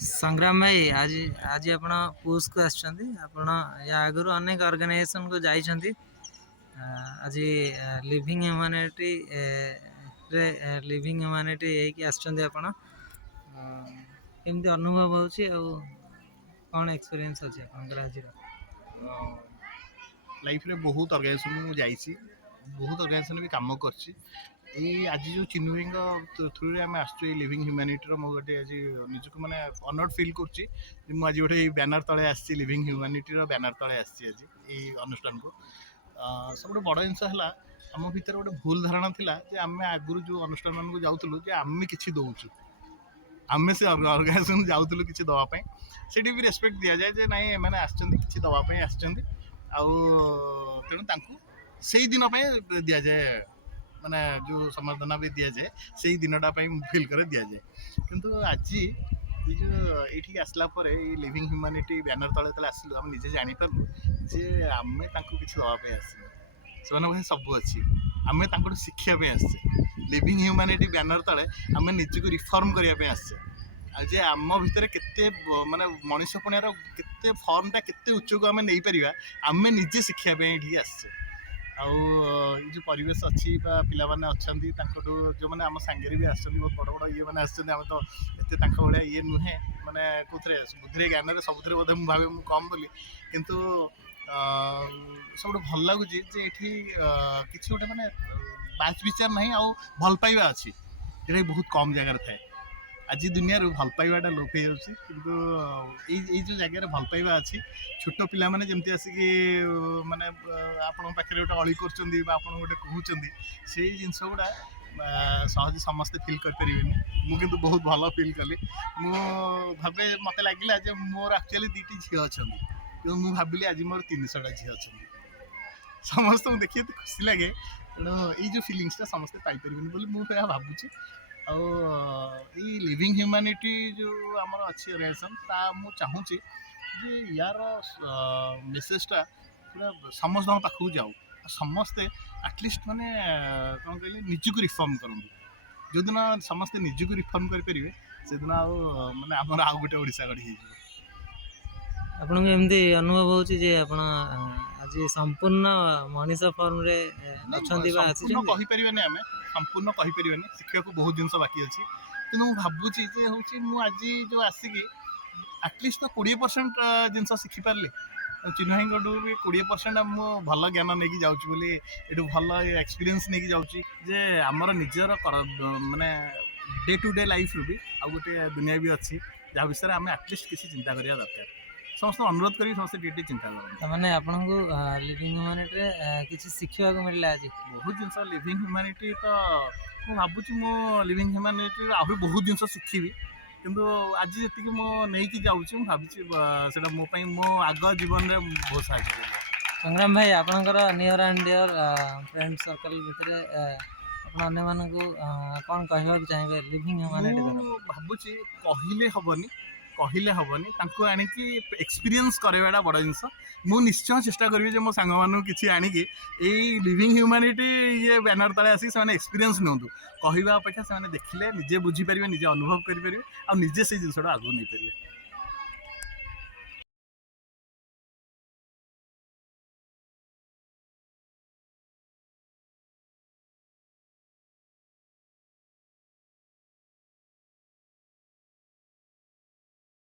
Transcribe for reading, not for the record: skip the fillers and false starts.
संग्राम भाई आज आज आपण पोस्ट को आछंती आपण या आगु अनेक ऑर्गेनाइजेशन को जाइछंती आज लिविंग ह्यूमैनिटी रे लिविंग ह्यूमैनिटी कि आछंती आपण केमती अनुभव होची आ कौन एक्सपीरियंस अछि आपनकर आज लाइफ रे बहुत ऑर्गेनाइजेशन मु जाइছি बहुत ऑर्गेनाइजेशन भी काम करছি এই আজি जो चिन्नु भाई थ्रू रे आम आसଛୁ এই लिविंग ह्यूमैनिटी रो मो गोटे आज निजको माने ऑनर्ड फील करছি जे मु आज गोटे बैनर तळे आसছি लिविंग ह्यूमैनिटी रो बैनर तळे आसছি आज এই अनुष्ठान को सब बड़ जिनस है आम भीतर गोटे भूल धारणा थिला जे आम आगुरी जो अनुष्ठान मान को जाऊलु जे आम किसी दौचु आम से ऑर्गेनाइजेशन जाऊलु किसी दवाई से भी रेस्पेक्ट दि जाए जे नाई मैंने आसी दवाई आसचंदी तेणु से दिन दि जाए माने जो समर्थना भी दि जाए से दिनटा फिल कर दि जाए किंतु आज जो ये आसला लिविंग ह्यूमैनिटी बैनर तले आसलु आम निजे जानीपारू जे आम किसी दवाई आसे सब अच्छी आम शिखापी आसचे लिविंग ह्यूमैनिटी बैनर तले आम निजक रिफॉर्म करने आसचे जे आम भितर केते माने मनीष पुण्यार केते फॉर्मटा केते उच्चक आम नहीं पारिबा आम निजे शिखापी ये आसचे आउ जो परिवेश अच्छी पिला माने अच्छी जो मैंने आम सांगे भी आस बहुत बड़ बड़ ये मैंने आम तो एत भाया ये नुहे माने कौन बुद्धि ज्ञान सबुथ बोधे मुझे भावे कम बोली किंतु सब भल लगुच जे कि गोटे मैंने बात विचार ना आउ भल पाइबा अच्छी ये बहुत कम जगार थाए आज दुनिया भल पाइबाटा लोप हो कि जो जगार भल पाइबा अच्छी छोट पिला माने जमती आसिक माने आपण पाखे गोटे अली कर गोटे कहते से जिनस गुड़ा सहज समस्ते फिल करें मुझे बहुत भल फिल कली मुझे मत लगे मोर एक्चुअली दीटी झी अच्छा मुझे भाविली आज मोर 300टा झी अच्छा समस्त देखिए तो खुशी लगे तेणु ये फिलिंग्सटा समस्ते पाइपर बोली मुझे भावुँ आई लिविंग ह्यूमैनिटी जो आमर अच्छी ऑर्गेनाइजेशन ता मु चाहूँगी जे यार मेसेजटा पूरा समस्त पाखक जाऊ समस्ते एटलिस्ट माने कौन कहले निजक रिफॉर्म करूँ जो दिन समस्ते निजक रिफॉर्म करेंगे से दिन माने आमर आउ गोटे ओडिशा गढ़ी आपन एमती अनुभव होची जे आपण आज संपूर्ण मनीष फॉर्म रे अछंती बा आसी कहि परिबे आमे संपूर्ण कहि परिबे शिक्षा को बहुत जिनस बाकी अछि तेणु मु भाबुची जे होची मु आज जो आसिकी एटलिस्ट तो 20% जिनस शिखि पारली चिन्ह भाई भी 20% मु भल ज्ञान नहीं जाऊँ बोली ये भल एक्सपीरियंस नहीं जाऊँ जे आमर निजर माने डे टू डे लाइफ रू भी आ गोटे दुनिया भी अच्छी जहाँ विषय आम एटलिस्ट किसी चिंता करिया दरकार समस्त अनुरोध करी समस्त टीटी चिंता करते माने आपन को लिविंग ह्यूमैनिटी रे किछि सिखिबा को मिलला आज बहुत जिनस लिविंग ह्यूमैनिटी तो मु भाबुची मो लिविंग ह्यूमैनिटी आहुरी बहुत जिनस शिखिबी किंतु आज जी मो नहीं कि जाऊँ मुझे भाई मो आग जीवन में बहुत साहय संग्राम भाई आपनकर near and dear friend circle भितर आपण अन्य मानकु कोन कहबा चाहिबे लिविंग ह्यूमैनिटी भाबुची कहले हेनी तांको आनिकी एक्सपीरियंस करवाटा बड़ जिनस मु निश्चय चेष्टा करी मो सांग मानू किसी आनिकी लिविंग ह्यूमैनिटी ये बैनर तले आसी से एक्सपीरियंस नियंतु कहवा अपेक्षा से देखिले निजे बुझीपारे निजे अनुभव करेंगे आ निजे से जिनसा आगू नहीं पारे।